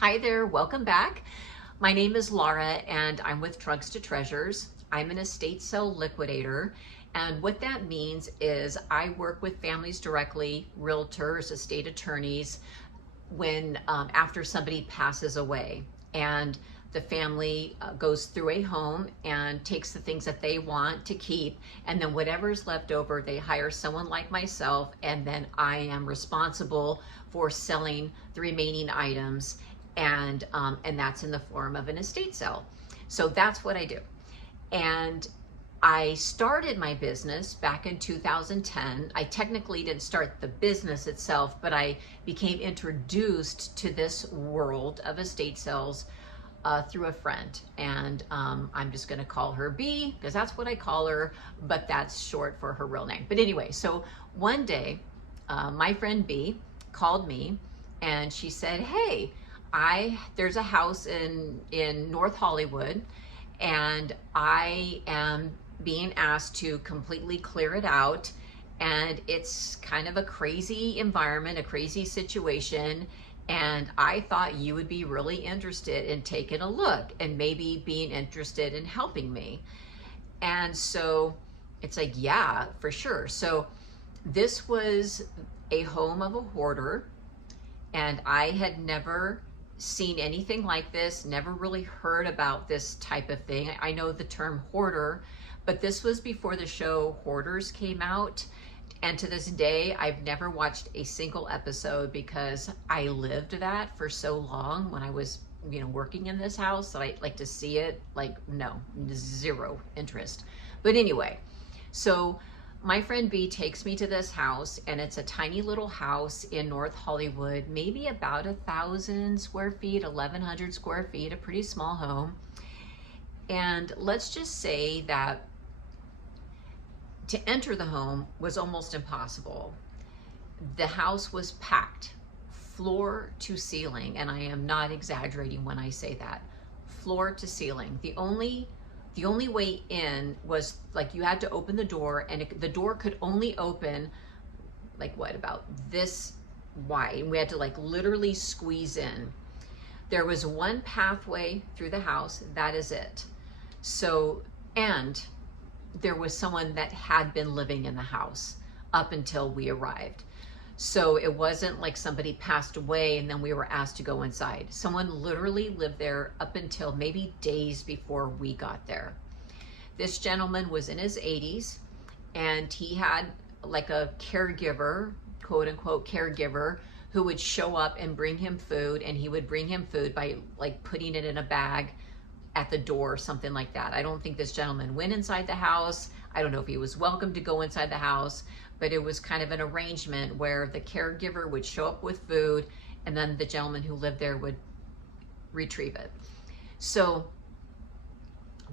Hi there, welcome back. My name is Laura and I'm with Drugs to Treasures. I'm an estate sale liquidator, and what that means is I work with families directly, realtors, estate attorneys, when after somebody passes away and the family goes through a home and takes the things that they want to keep, and then whatever's left over they hire someone like myself, and then I am responsible for selling the remaining items, and that's in the form of an estate sale. So that's what I do. And I started my business back in 2010. I technically didn't start the business itself, but I became introduced to this world of estate sales through a friend. And I'm just going to call her B because that's what I call her, but that's short for her real name. But anyway, so one day, my friend B called me and she said, hey, there's a house in North Hollywood, and I am being asked to completely clear it out, and it's kind of a crazy environment, a crazy situation, and I thought you would be really interested in taking a look and maybe being interested in helping me. And so it's like, yeah, for sure. So this was a home of a hoarder, and I had never seen anything like this, never really heard about this type of thing. I know the term hoarder, but this was before the show Hoarders came out. And to this day, I've never watched a single episode because I lived that for so long when I was, working in this house, that I like to see it. Like, no, zero interest. But anyway, so my friend B takes me to this house, and it's a tiny little house in North Hollywood, maybe about 1,000 square feet, 1,100 square feet, a pretty small home. And let's just say that to enter the home was almost impossible. The house was packed, floor to ceiling, and I am not exaggerating when I say that. Floor to ceiling. The only way in was like you had to open the door, and the door could only open like what, about this wide, and we had to like literally squeeze in. There was one pathway through the house, that is it. So, and there was someone that had been living in the house up until we arrived. So it wasn't like somebody passed away and then we were asked to go inside. Someone literally lived there up until maybe days before we got there. This gentleman was in his 80s, and he had like a caregiver, quote unquote caregiver, who would show up and bring him food, and he would bring him food by like putting it in a bag at the door, something like that. I don't think this gentleman went inside the house. I don't know if he was welcome to go inside the house, but it was kind of an arrangement where the caregiver would show up with food, and then the gentleman who lived there would retrieve it. So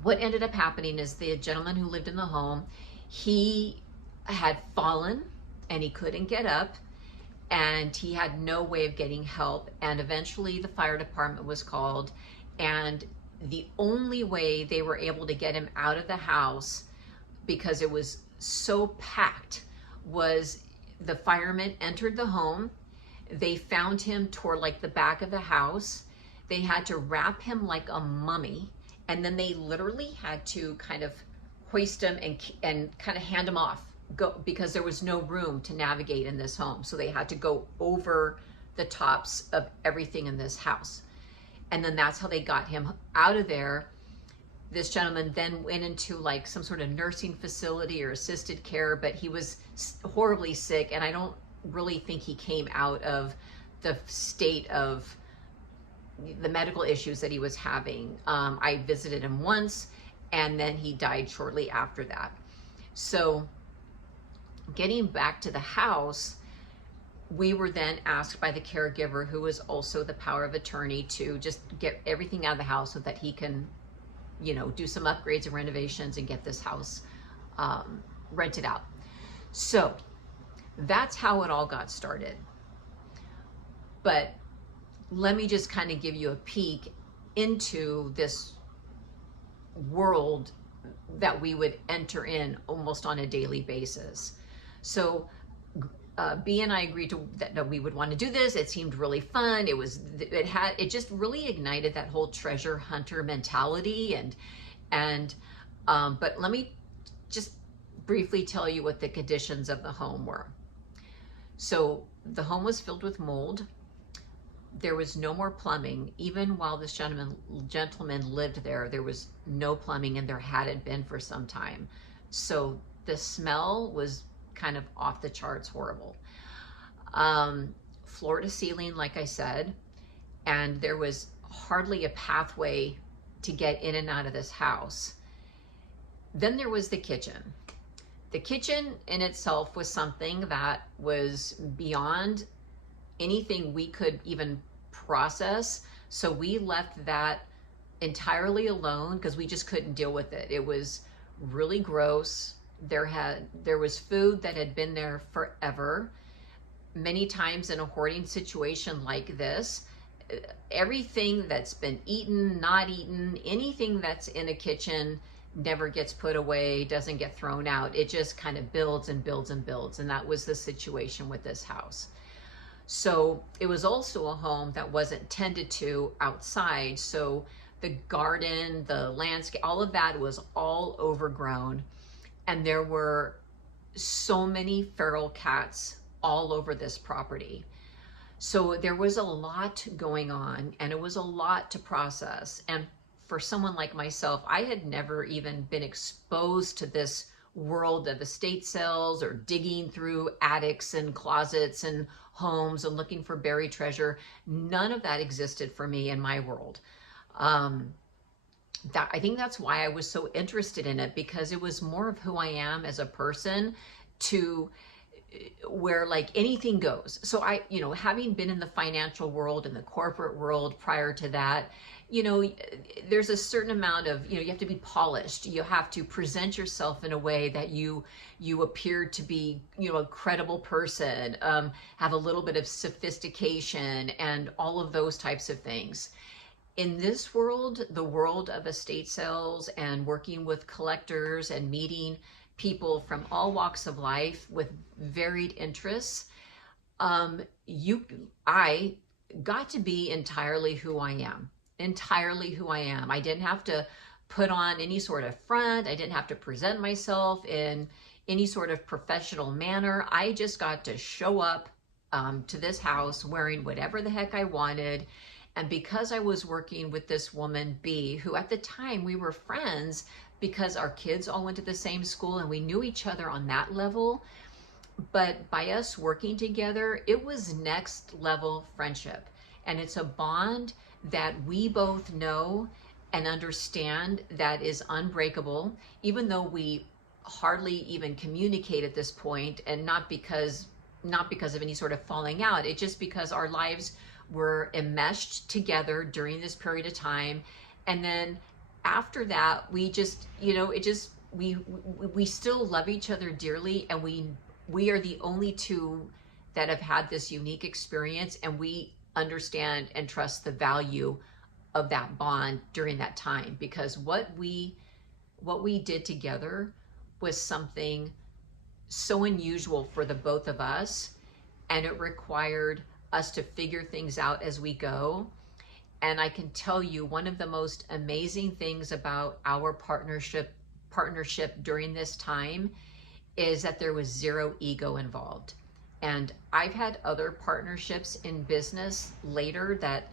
what ended up happening is the gentleman who lived in the home, he had fallen and he couldn't get up, and he had no way of getting help, and eventually the fire department was called, and the only way they were able to get him out of the house, because it was so packed, was the firemen entered the home. They found him toward like the back of the house. They had to wrap him like a mummy, and then they literally had to kind of hoist him and kind of hand him off, because there was no room to navigate in this home. So they had to go over the tops of everything in this house. And then that's how they got him out of there. This gentleman then went into like some sort of nursing facility or assisted care, but he was horribly sick, and I don't really think he came out of the state of the medical issues that he was having. I visited him once, and then he died shortly after that. So getting back to the house, we were then asked by the caregiver, who was also the power of attorney, to just get everything out of the house so that he can, do some upgrades and renovations and get this house rented out. So that's how it all got started. But let me just kind of give you a peek into this world that we would enter in almost on a daily basis. So B and I agreed to that we would want to do this. It seemed really fun. It just really ignited that whole treasure hunter mentality. But let me just briefly tell you what the conditions of the home were. So the home was filled with mold. There was no more plumbing. Even while this gentleman lived there, there was no plumbing, and there hadn't been for some time. So the smell was kind of off the charts horrible. Floor to ceiling, like I said, and there was hardly a pathway to get in and out of this house. Then there was the kitchen. The kitchen in itself was something that was beyond anything we could even process. So we left that entirely alone because we just couldn't deal with it. It was really gross. There was food that had been there forever. Many times in a hoarding situation like this, everything that's been eaten, not eaten, anything that's in a kitchen never gets put away, doesn't get thrown out. It just kind of builds and builds and builds. And that was the situation with this house. So it was also a home that wasn't tended to outside. So the garden, the landscape, all of that was all overgrown. And there were so many feral cats all over this property. So there was a lot going on, and it was a lot to process. And for someone like myself, I had never even been exposed to this world of estate sales or digging through attics and closets and homes and looking for buried treasure. None of that existed for me in my world. I think that's why I was so interested in it, because it was more of who I am as a person, to where like anything goes. So having been in the financial world and the corporate world prior to that, there's a certain amount of, you have to be polished. You have to present yourself in a way that you appear to be, a credible person, have a little bit of sophistication and all of those types of things. In this world, the world of estate sales and working with collectors and meeting people from all walks of life with varied interests, I got to be entirely who I am. I didn't have to put on any sort of front. I didn't have to present myself in any sort of professional manner. I just got to show up to this house wearing whatever the heck I wanted. And because I was working with this woman, B, who at the time we were friends because our kids all went to the same school and we knew each other on that level. But by us working together, it was next level friendship. And it's a bond that we both know and understand that is unbreakable, even though we hardly even communicate at this point, and not because of any sort of falling out. It's just because our lives were enmeshed together during this period of time. And then after that, we just, we still love each other dearly, and we are the only two that have had this unique experience, and we understand and trust the value of that bond during that time, because what we did together was something so unusual for the both of us, and it required us to figure things out as we go. And I can tell you, one of the most amazing things about our partnership during this time is that there was zero ego involved. And I've had other partnerships in business later that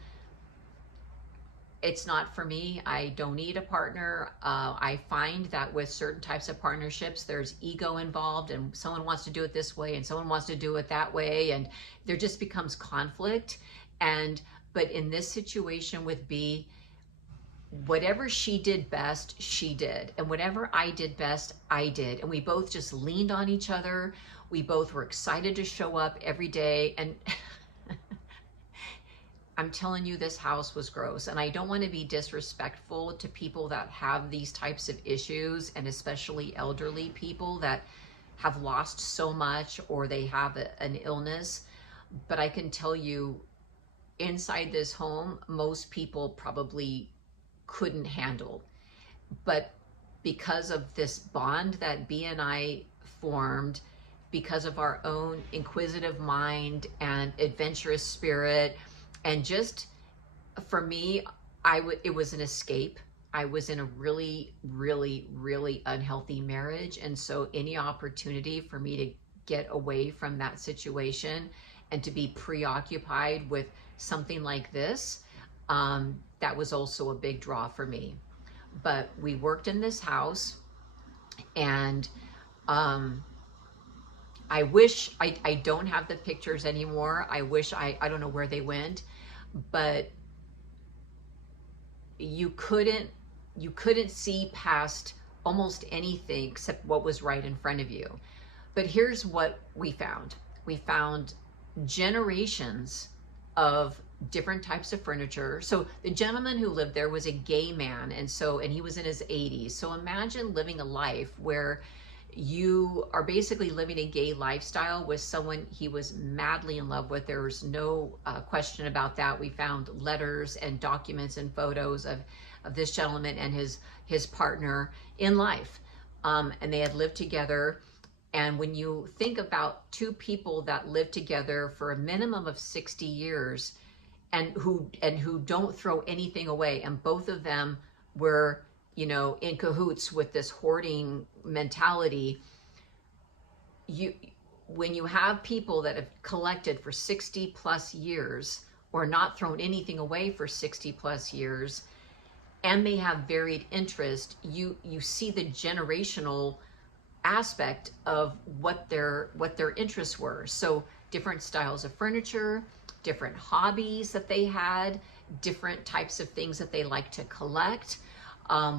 it's not for me. I don't need a partner. I find that with certain types of partnerships, there's ego involved, and someone wants to do it this way and someone wants to do it that way, and there just becomes conflict. But in this situation with B, whatever she did best, she did. And whatever I did best, I did. And we both just leaned on each other. We both were excited to show up every day. And I'm telling you, this house was gross. And I don't want to be disrespectful to people that have these types of issues, and especially elderly people that have lost so much or they have an illness. But I can tell you, inside this home, most people probably couldn't handle. But because of this bond that B and I formed, because of our own inquisitive mind and adventurous spirit. And just for me, it was an escape. I was in a really, really, really unhealthy marriage. And so any opportunity for me to get away from that situation and to be preoccupied with something like this, that was also a big draw for me. But we worked in this house, and I wish I don't have the pictures anymore. I wish I don't know where they went, but you couldn't see past almost anything except what was right in front of you. But here's what we found. We found generations of different types of furniture. So the gentleman who lived there was a gay man, and he was in his 80s. So imagine living a life where you are basically living a gay lifestyle with someone he was madly in love with. There was no question about that. We found letters and documents and photos of this gentleman and his partner in life, and they had lived together. And when you think about two people that live together for a minimum of 60 years and who don't throw anything away, and both of them were, you know, in cahoots with this hoarding mentality, when you have people that have collected for 60 plus years or not thrown anything away for 60 plus years, and they have varied interest, you see the generational aspect of what their interests were. So different styles of furniture, different hobbies that they had, different types of things that they like to collect.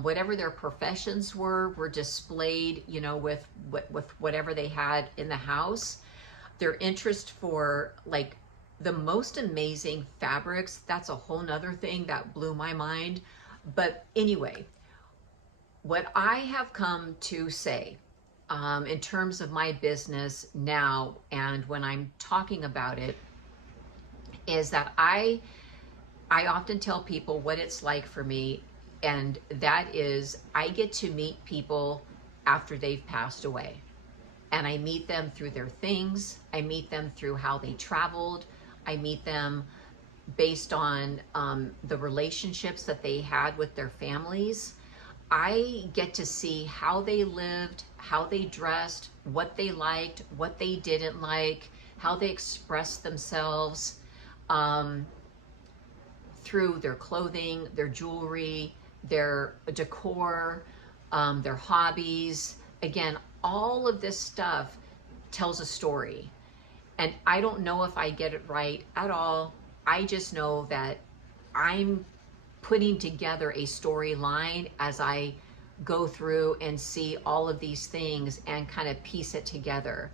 Whatever their professions were displayed, you know, with whatever they had in the house. Their interest for like the most amazing fabrics, that's a whole nother thing that blew my mind. But anyway, what I have come to say in terms of my business now, and when I'm talking about it, is that I often tell people what it's like for me, and that is I get to meet people after they've passed away. And I meet them through their things. I meet them through how they traveled. I meet them based on the relationships that they had with their families. I get to see how they lived, how they dressed, what they liked, what they didn't like, how they expressed themselves through their clothing, their jewelry, their decor, their hobbies. Again, all of this stuff tells a story. And I don't know if I get it right at all. I just know that I'm putting together a storyline as I go through and see all of these things and kind of piece it together.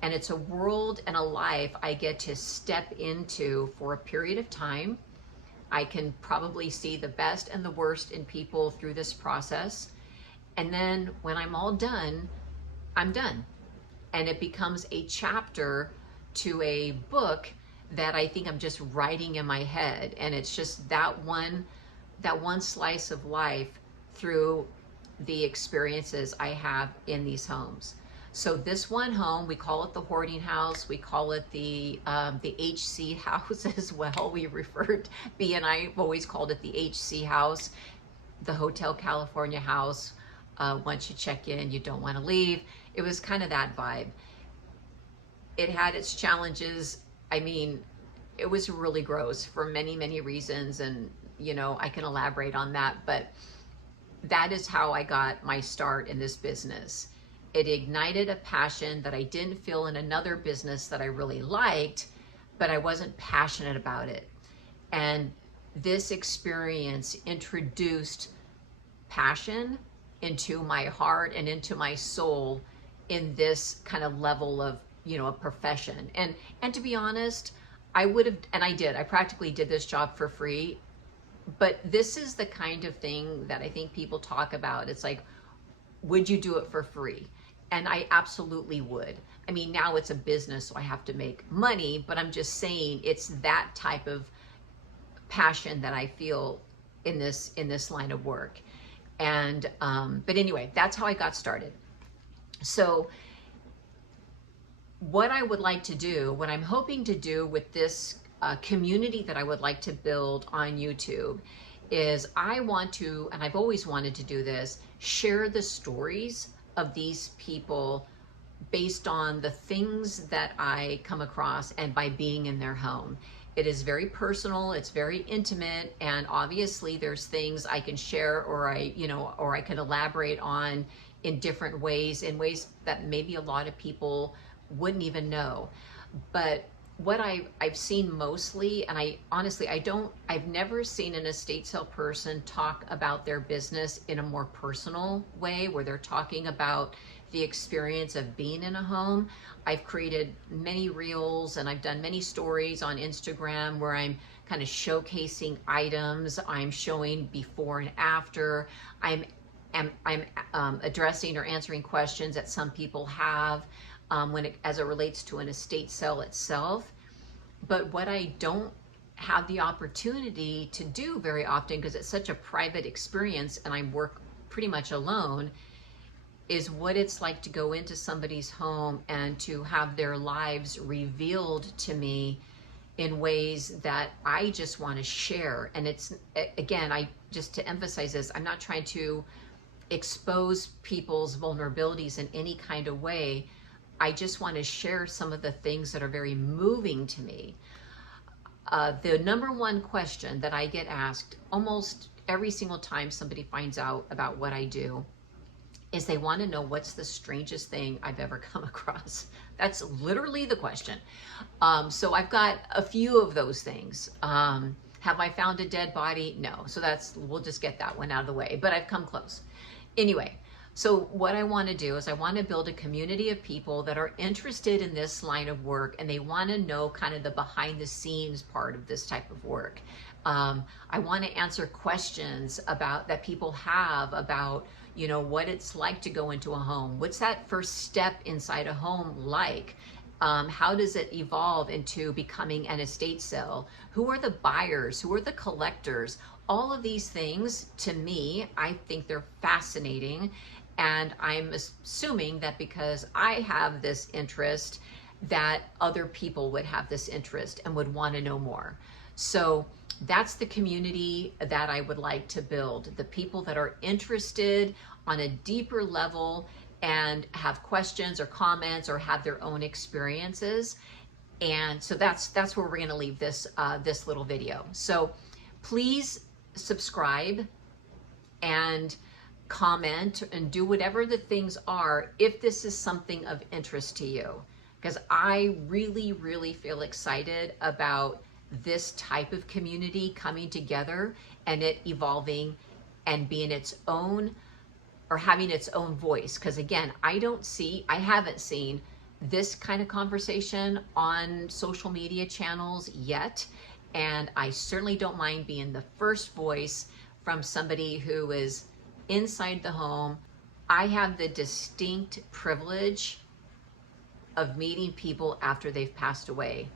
And it's a world and a life I get to step into for a period of time. I can probably see the best and the worst in people through this process. And then when I'm all done, I'm done. And it becomes a chapter to a book that I think I'm just writing in my head. And it's just that one slice of life through the experiences I have in these homes. So this one home, we call it the hoarding house. We call it the HC house as well. We referred, B and I have always called it the HC house, the Hotel California house. Once you check in, you don't want to leave. It was kind of that vibe. It had its challenges. I mean, it was really gross for many, many reasons. And, you know, I can elaborate on that, but that is how I got my start in this business. It ignited a passion that I didn't feel in another business that I really liked, but I wasn't passionate about it. And this experience introduced passion into my heart and into my soul in this kind of level of, you know, a profession. And to be honest, I would have, and I did, I practically did this job for free, but this is the kind of thing that I think people talk about. It's like, would you do it for free? And I absolutely would. I mean, now it's a business, so I have to make money, but I'm just saying it's that type of passion that I feel in this line of work. And, but anyway, that's how I got started. So what I would like to do, what I'm hoping to do with this community that I would like to build on YouTube is I want to, and I've always wanted to do this, share the stories of these people based on the things that I come across and by being in their home. It is very personal, it's very intimate, and obviously there's things I can share or I can elaborate on in different ways, in ways that maybe a lot of people wouldn't even know. But what I've seen mostly, and I've never seen an estate sale person talk about their business in a more personal way where they're talking about the experience of being in a home. I've created many reels and I've done many stories on Instagram where I'm kind of showcasing items. I'm showing before and after. I'm addressing or answering questions that some people have as it relates to an estate sale itself. But what I don't have the opportunity to do very often, because it's such a private experience and I work pretty much alone, is what it's like to go into somebody's home and to have their lives revealed to me in ways that I just want to share. And it's, again, just to emphasize this, I'm not trying to expose people's vulnerabilities in any kind of way. I just want to share some of the things that are very moving to me. The number one question that I get asked almost every single time somebody finds out about what I do is they want to know what's the strangest thing I've ever come across. That's literally the question. So I've got a few of those things. Have I found a dead body? No. So we'll just get that one out of the way, but I've come close. Anyway, so what I want to do is I want to build a community of people that are interested in this line of work and they want to know kind of the behind the scenes part of this type of work. I want to answer questions that people have about, what it's like to go into a home. What's that first step inside a home like? How does it evolve into becoming an estate sale? Who are the buyers? Who are the collectors? All of these things, to me, I think they're fascinating. And I'm assuming that because I have this interest, that other people would have this interest and would want to know more. So that's the community that I would like to build. The people that are interested on a deeper level and have questions or comments or have their own experiences. And so that's where we're going to leave this little video. So please subscribe and comment and do whatever the things are if this is something of interest to you, because I really, really feel excited about this type of community coming together and it evolving and being its own, or having its own voice. Because again, I haven't seen this kind of conversation on social media channels yet. And I certainly don't mind being the first voice from somebody who is inside the home. I have the distinct privilege of meeting people after they've passed away.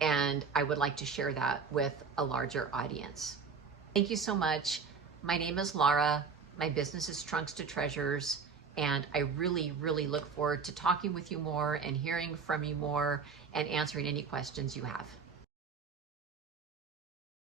And I would like to share that with a larger audience. Thank you so much. My name is Laura. My business is Trunks to Treasures. And I really, really look forward to talking with you more and hearing from you more and answering any questions you have.